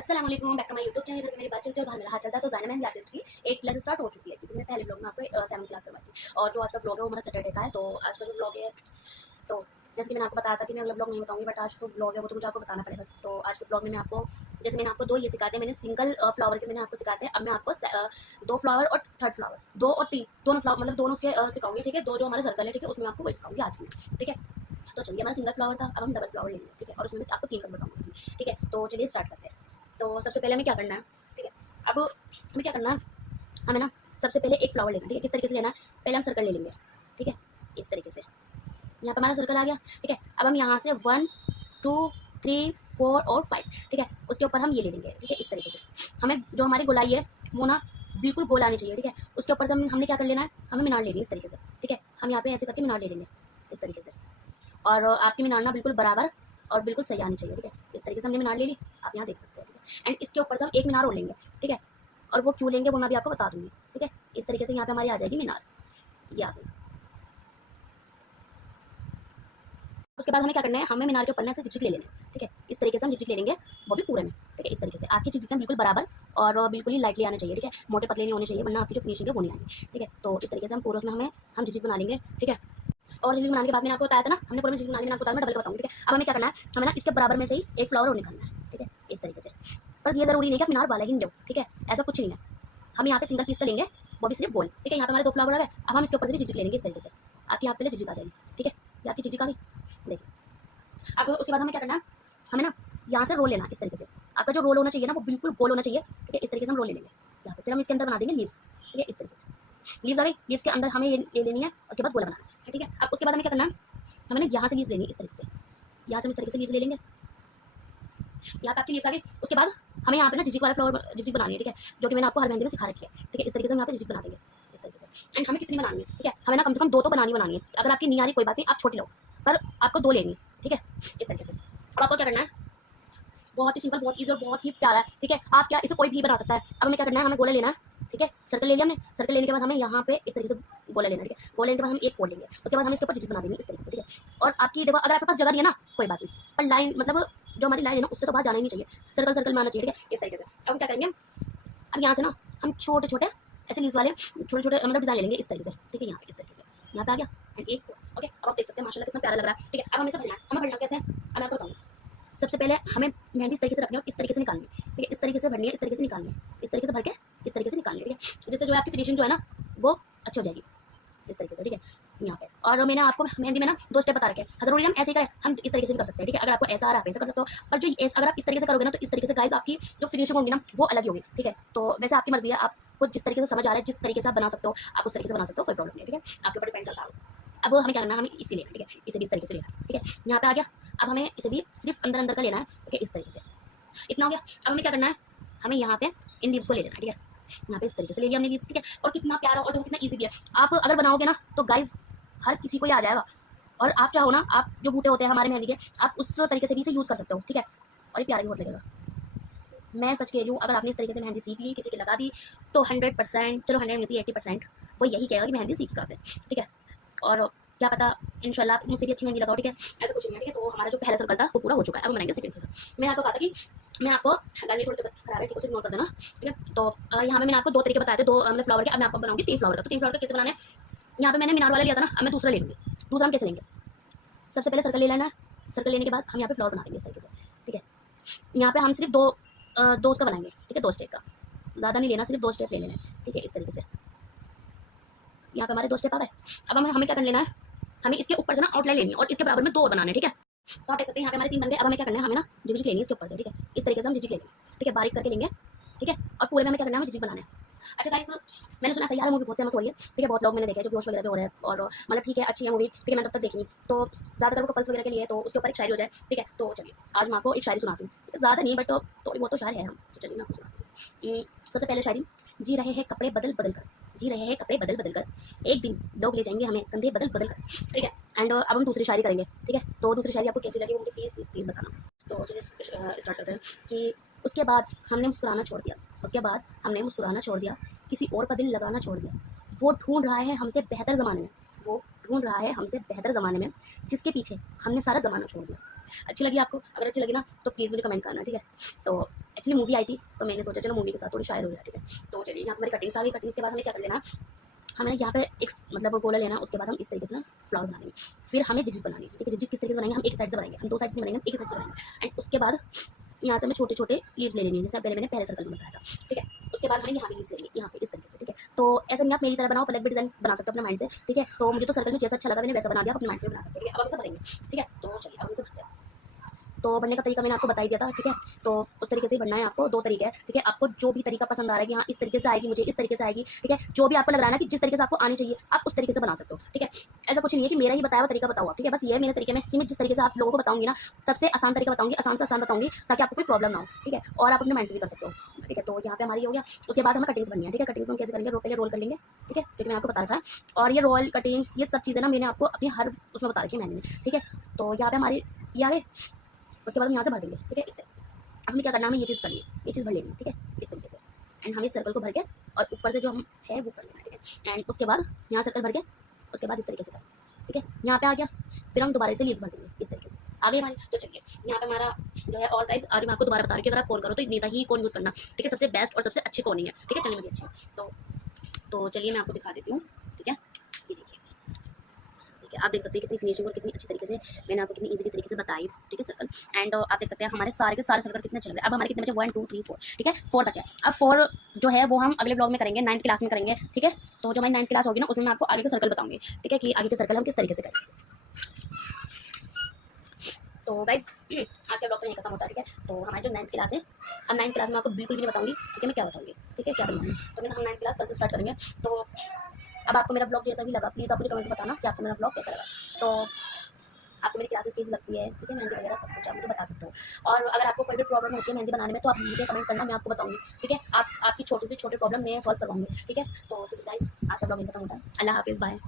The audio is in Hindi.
अस्सलाम वालेकुम, back to my YouTube channel. मेरी बात चलती है और मेरा हाथ चलता है तो जाना मेहंदी आर्टिस्ट की 8 क्लास स्टार्ट हो चुकी है, क्योंकि मैं पहले ब्लॉग में आपको 7 क्लास करवाई थी। और जो आज का ब्लॉग है वो मेरा सैटरडे का है। तो आज का जो ब्लॉग है, तो जैसे कि मैंने आपको बताया था कि मैं अगला ब्लॉग नहीं बताऊंगी, बट आज तो ब्लॉग है वो तो मुझे आपको बताना पड़ेगा। तो आज के ब्लॉग में मैं आपको, जैसे मैंने आपको 2 ये सिखाते हैं, मैंने सिंगल फ्लावर के मैंने आपको सिखाते हैं। अब मैं आपको 2 फ्लावर और थर्ड फ्लावर, 2 और 3 दोनों फ्लावर, मतलब दोनों उसके सिखाऊंगी, ठीक है। 2 जो हमारा सर्कल है, ठीक है, उसमें आपको वही सिखाऊंगी आज की, ठीक है। तो चलिए, हमारा सिंगल फ्लावर था, अब हम डबल फ्लावर लेंगे, ठीक है, और उसमें आपको 3 कलर बताऊंगी, ठीक है। तो चलिए स्टार्ट करते हैं। तो सबसे पहले हमें क्या करना है, ठीक है। अब हमें क्या करना है, हमें ना सबसे पहले एक फ्लावर लेना है, ठीक है। किस तरीके से लेना है, पहले हम सर्कल ले लेंगे, ठीक है, इस तरीके से। यहाँ पर हमारा सर्कल आ गया, ठीक है। अब हम यहाँ से 1 2 3 4 और 5, ठीक है, उसके ऊपर हम ये ले लेंगे, ठीक है, इस तरीके से। हमें जो हमारी गोलाई है वो ना बिल्कुल गोल आनी चाहिए, ठीक है। उसके ऊपर से हमने क्या कर लेना है, हमें मीनार लेनी है इस तरीके से, ठीक है। हम यहाँ पे ऐसे करके मीनार ले लेंगे इस तरीके से। और आपकी मीनार ना बिल्कुल बराबर और बिल्कुल सही आनी चाहिए, ठीक है। इस तरीके से हमने मीनार ले ली, आप यहाँ देख सकते हैं, ठीक है। एंड इसके ऊपर से हम एक मीनार और लेंगे, ठीक है। और वो क्यों लेंगे वो मैं अभी आपको बता दूंगी, ठीक है। इस तरीके से यहाँ पे हमारी आ जाएगी मीनार, ये आ गई। उसके बाद हमें क्या करना है, हमें मीनार के ऊपर से झिकझिक ले लेना है, ठीक है। इस तरीके से हम झिकझिक ले लेंगे, वो भी पूरे में, ठीक है। इस तरीके से आपकी झिकझिक बिल्कुल बराबर और बिल्कुल ही लाइटली आना चाहिए, ठीक है। मोटे पतले नहीं होने चाहिए, वरना आपकी जो फिनिशिंग है वो नहीं आएगी, ठीक है। तो इस तरीके से हम पूरे उसमें हम झिकझिक बना लेंगे, ठीक है। और झिकझिक बनाने के बाद मैंने आपको बताया था ना, हमने पूरे में झिकझिक बनाने मैंने आपको बताया, मैं डबल का बताऊंगी, ठीक है। अब हमें क्या करना है, हमें ना इसके बराबर में से ही एक फ्लावर और निकालना है, ठीक है, इस तरीके से। पर ये जरूरी नहीं कि आप मीनार वाला ही लो, ठीक है, ऐसा कुछ नहीं है। हम यहाँ पे सिंगल पीस का लेंगे, वो भी सिर्फ गोल, ठीक है। यहाँ पे हमारे 2 फ्लावर आ गए। अब हम इसके ऊपर से भी झिकझिक ले लेंगे इस तरीके से। आपकी यहाँ पे झिकझिक आ जाएगी, ठीक है, ये आपकी झिकझिक आ गई, देखिए। अब उसके बाद हमें क्या करना है, हमें ना यहाँ से रोल लेना इस तरीके से। आपका जो रोल होना चाहिए ना वो बिल्कुल गोल होना चाहिए, ठीक है। इस तरीके से हम रोल ले लेंगे यहाँ पे। फिर हम इसके अंदर बना देंगे लीव्स, ठीक है, इस तरीके से। लीव्स आ गई, लीव्स के अंदर हमें ये ले लेनी है, उसके बाद गोला बनाना है, ठीक है। अब उसके बाद हमें क्या करना है, हमें ना यहाँ से लीव्स लेनी है इस तरीके से। यहाँ से हम इस तरीके से लीव्स ले लेंगे, यहाँ पे आपकी लीव्स आ गई। उसके बाद हमें यहाँ पे ना झिझिक वाला फ्लावर झिझिक बनानी है, ठीक है, जो कि मैंने आपको हर मेहंदी में सिखा रखी है, ठीक है। इस तरीके से हम यहाँ पे झिझिक बना देंगे इस तरीके से। एंड हमें कितनी बनानी है, ठीक है, हमें ना कम से कम 2 तो बनानी है। अगर आपकी नहीं आ रही कोई बात नहीं, आप छोटी लो, पर आपको 2 लेनी है, ठीक है, इस तरीके से। अब आपको क्या करना है, बहुत ही सिंपल, बहुत ईजी और बहुत ही प्यारा है, ठीक है। आप क्या इसे कोई भी बना सकता है। अब हमें क्या करना है, हमें गोला लेना है, ठीक है। सर्कल ले लिया हमने, सर्कल लेने के बाद हमें यहाँ पे इस तरीके से गोला लेना है, ठीक है। गोला लेने के बाद हम एक फोल्ड लेंगे, उसके बाद हम इसके ऊपर झिझिक बना देंगे इस तरीके से, ठीक है। और आपकी देखो, अगर आपके पास जगह नहीं है ना कोई बात नहीं, पर लाइन मतलब जो हमारी लाइन है ना उससे तो बाहर जाना ही नहीं चाहिए, सर्कल सर्कल में आना चाहिए, ठीक है, इस तरीके से। अब हम क्या करेंगे, अब यहाँ से ना हम छोटे छोटे ऐसे लीव्स वाले छोटे छोटे मतलब डिजाइन ले लेंगे इस तरीके से, ठीक है। यहाँ पे इस तरीके से, यहाँ पे आ गया एंड एक ओके। अब आप देख सकते हैं माशाल्लाह कितना प्यारा लग रहा है, ठीक है। अब हमें इसे भरना है, हमें भरना कैसे है, अब मैं आपको बताऊँगी। सबसे पहले हमें मेहंदी इस तरीके से रखनी है और इस तरीके से निकालनी है, ठीक है। इस तरीके से भरनी है, इस तरीके से निकालनी है, इस तरीके से भर के इस तरीके से निकालनी है, ठीक है। जिससे जो है आपकी फिनिशिंग जो है ना वो अच्छी हो जाएगी इस तरीके से, ठीक है, यहाँ पे। और मैंने आपको मेहंदी में ना 2 स्टेप बता रखे हैं, जरूरी हम ऐसे ही करें, हम इस तरीके से भी कर सकते हैं, ठीक है। अगर आपको ऐसा आ रहा है ऐसा कर सकते हो, पर जो अगर आप इस तरीके से करोगे ना तो इस तरीके से गाइस आपकी जो फिनिशिंग होगी ना वो अलग ही होगी, ठीक है। तो वैसे आपकी मर्जी है, आपको जिस तरीके से समझ आ रहा है, जिस तरीके से आप बना सकते हो आप उस तरीके से बना सकते हो, कोई प्रॉब्लम नहीं है, ठीक है। आपके ऊपर डिपेंड करता है। अब हमें क्या करना है, हमें इसे लेना है, ठीक है, इसे भी इस तरीके से लेना है, ठीक है। यहाँ पे आ गया। अब हमें इसे भी सिर्फ अंदर अंदर का लेना है, ठीक है, इस तरीके से। इतना हो गया। अब हमें क्या करना है, हमें यहाँ पे इन लीव्स को ले लेना है, ठीक है। यहाँ पे इस तरीके से ले लिया हमने लीव्स, ठीक है। और कितना प्यारा और कितना ईजी भी है। आप अगर बनाओगे ना तो गाइज हर किसी को ये आ जाएगा। और आप चाहो ना, आप जो बूटे होते हैं हमारे मेहंदी के, आप उस तरीके से भी इसे यूज़ कर सकते हो, ठीक है। और ये प्यारा भी बहुत लगेगा। मैं सच कह रही हूँ, अगर आपने इस तरीके से मेहंदी सीख ली, किसी की लगा दी, तो 100%, चलो 100 नहीं 80% वो यही कहेगा कि मेहंदी सीख कहाँ से, ठीक है। और क्या पता इंशाल्लाह आप मुझसे भी अच्छी मेहंदी लगाओ, ठीक है, ऐसा कुछ नहीं है, ठीक है। तो हमारा जो पहला सर्कल था वो पूरा हो चुका है, अब हम बनाएंगे सेकंड सर्कल। मैं आपको कहा था कि मैं आपको घर में थोड़ी तबियत खराब है, ठीक है, उसे इग्नोर कर देना, ठीक है। तो यहाँ पे मैंने आपको 2 तरीके बताए थे, 2 मतलब फ्लावर के। अब मैं आपको बनाऊंगी 3 फ्लावर का। तो 3 फ्लावर का कैसे बनाना है, यहाँ पे मैंने मीनार वाला लिया था ना, अब मैं दूसरा ले लूँगी। दूसरा हम कैसे लेंगे, सबसे पहले सर्कल ले लेना है। सर्कल लेने के बाद हम यहाँ पे फ्लावर बना देंगे इस तरीके से, ठीक है। यहाँ पे हम सिर्फ दो उसका बनाएंगे, ठीक है, 2 स्टेप का, ज़्यादा नहीं लेना, सिर्फ 2 स्टेप ले लेना है, ठीक है, इस तरीके से। यहाँ पे हमारे 2 स्टेप आ गए। अब हमें क्या कर लेना है, हमें इसके ऊपर से ना आउटलाइन लेनी है और इसके बराबर में 2 और बनाने हैं, ठीक है। तो आप देख सकते हैं यहाँ पे हमारे 3 बन गए। अब हमें क्या करना है, हमें ना झिझिक लेनी है इसके ऊपर से, ठीक है, इस तरीके से हम झिझिक लेंगे, ठीक है, बारीक करके लेंगे, ठीक है। और पूरे में हमें क्या करना है, हमें झिझिक बनाना है। अच्छा गाइस, मैंने सुना सैयारा मूवी बहुत फेमस हो रही है, ठीक है, बहुत लोग मैंने देखा है जो बेहोश वगैरह पे हो रहे हैं, और मतलब ठीक है, अच्छी है मूवी, ठीक है, मैं तब तक देखी। तो ज़्यादातर वो कपल्स वगैरह के लिए, तो उसके ऊपर एक शायरी हो जाए, ठीक है। तो चलिए आज मैं आपको एक शायरी सुनाती हूँ, ज़्यादा नहीं बट थोड़ी बहुत तो शायरी है हम, तो चलिए मैं आपको सुनाती हूँ। सबसे पहले शायरी, जी रहे हैं कपड़े बदल बदल कर, जी रहे हैं कपड़े बदल बदल कर, एक दिन लोग ले जाएंगे हमें कंधे बदल बदल कर, ठीक है। एंड अब हम दूसरी शायरी करेंगे, ठीक है। तो दूसरी शायरी आपको कैसी लगी वो मुझे प्लीज़ बताना। तो चलिए स्टार्ट करते हैं कि उसके बाद हमने मुस्कुराना छोड़ दिया, उसके बाद हमने मुस्कुराना छोड़ दिया, किसी और का दिल लगाना छोड़ दिया, वो ढूंढ रहा है हमसे बेहतर ज़माने में, वो ढूंढ रहा है हमसे बेहतर ज़माने में, जिसके पीछे हमने सारा ज़माना छोड़ दिया। अच्छी लगी आपको, अगर अच्छी लगी ना तो प्लीज़ मुझे कमेंट करना, ठीक है। तो एक्चुअली मूवी आई थी तो मैंने सोचा चलो मूवी के साथ थोड़ी शायर हो जाए, ठीक है। तो चलिए यहाँ पर मेरी कटिंग्स आ गई। कटिंग्स के बाद हमें क्या कर लेना है, हमें यहाँ पे एक मतलब गोला लेना है, उसके बाद हम इस तरीके से ना फ्लावर बनाएंगे। फिर हमें जिजिट बनानी है, ठीक है। जिजिट किस तरीके से बनाएंगे, हम एक साइड से बनाएंगे, हम दो साइड से बनाएंगे, एक साइड से बनाएंगे। एंड उसके बाद यहाँ से हमें छोटे छोटे लीव्स ले लेंगे, जैसे पहले मैंने पहले सर्कल में बताया था, ठीक है। उसके बाद मैंने यहाँ पे लीव्स लेंगे, यहाँ पे इस तरीके से, ठीक है। तो ऐसा नहीं आप मेरी तरह बनाओ, पलक भी डिजाइन बना सकते हो अपने माइंड से, ठीक है। तो मुझे तो सर्कल में जैसा अच्छा लगा मैंने वैसा बना दिया, अपने माइंड से बना सकते हो, ठीक है। अब हम सब भरेंगे, ठीक है। तो चलिए अब हम सब भरते हैं। तो बनने का तरीका मैंने आपको बता ही दिया था, ठीक है। तो उस तरीके से ही बनना है आपको, दो तरीके हैं, ठीक है। आपको जो भी तरीका पसंद आ रहा है कि हाँ इस तरीके से आएगी, मुझे इस तरीके से आएगी, ठीक है। जो भी आपको लग रहा है ना कि जिस तरीके से आपको आनी चाहिए आप उस तरीके से बना सकते हो, ठीक है। ऐसा कुछ नहीं है कि मेरा ही बताया हुआ तरीका बताओ, ठीक है। बस ये है मेरे तरीके में कि मैं जिस तरीके से आप लोगों को बताऊंगी ना, सबसे आसान तरीका बताऊंगी, आसान से आसान बताऊंगी, ताकि आपको कोई प्रॉब्लम ना हो, ठीक है। और आप अपने माइंड से भी कर सकते हो, ठीक है। तो यहाँ पे हमारी हो गया। उसके बाद हमें कटिंग्स बननी है, ठीक है। कटिंग्स हम कैसे करेंगे, पहले रोल कर लेंगे, ठीक है, क्योंकि मैंने आपको बता रखा है। और ये रोल कटिंग्स ये सब चीज़ें ना मैंने आपको अपनी हर उसमें बता रखी है मैंने, ठीक है। तो यहाँ पे हमारी ये आ गए। उसके बाद हम यहाँ से भर देंगे, ठीक है, इस तरीके से। अब हमें क्या करना है, हमें ये चीज़ करनी है, ये चीज़ भर लेनी है, ठीक है, इस तरीके से। एंड हमें इस सर्कल को भर के और ऊपर से जो हम है वो कर लेना है, ठीक है। एंड उसके बाद यहाँ सर्कल भर के उसके बाद इस तरीके से करना, ठीक है। यहाँ पे आ गया। फिर हम दोबारा से लीव्स भर देंगे इस तरीके से, आगे हमारे। तो चलिए यहाँ पे हमारा जो है, और गाइस आज मैं आपको दोबारा बता रही हूँ कि अगर आप कौन करो तो नेता ही कौन यूज़ करना, ठीक है। सबसे बेस्ट और सबसे अच्छी कौन ही है, ठीक है, चलने में भी अच्छी। तो चलिए मैं आपको दिखा देती हूँ, ठीक है। ये देखिए, ठीक है, आप देख सकते हैं कितनी फिनिशिंग और कितनी अच्छी तरीके से मैंने आपको कितनी इजीली तरीके से बताई, ठीक है, सर्कल। एंड आप देख सकते हैं हमारे सारे के सारे सर्कल कितने चल रहे हैं। अब हमारे कितने बचे, 1 2 3 4, ठीक है, 4 बचा है। अब 4 जो है वो हम अगले ब्लॉग में करेंगे, 9th क्लास में करेंगे, ठीक है। तो जो हमारी 9th क्लास होगी ना उसमें मैं आपको आगे के सर्कल बताऊंगी, ठीक है, कि आगे के सर्कल हम किस तरीके से करेंगे। तो गाइस आज का ब्लॉग तो यहीं खत्म होता है, ठीक है। तो हमारी जो 9th क्लास है, अब 9th क्लास में आपको बिल्कुल भी नहीं बताऊंगी, ठीक है, मैं क्या बताऊंगी, ठीक है, क्या बनाऊंगी। तो मैं हम 9th क्लास कल से स्टार्ट करेंगे। तो अब आपको मेरा ब्लॉग जैसा भी लगा प्लीज़ आप मुझे कमेंट में बताना कि आपको मेरा ब्लॉग कैसा लगा। तो आपको मेरी क्लासेस कैसी लगती है, ठीक है, मेहंदी वगैरह सब कुछ आप मुझे बता सकते हो। और अगर आपको कोई भी प्रॉब्लम होती है मेहंदी बनाने में तो आप मुझे कमेंट करना, मैं आपको बताऊंगी, ठीक है। आपकी छोटी से छोटी प्रॉब्लम मैं सॉल्व करवाऊंगी, ठीक है। तो गाइस आज का ब्लॉग खत्म होता है। अल्लाह हाफिज़, बाय।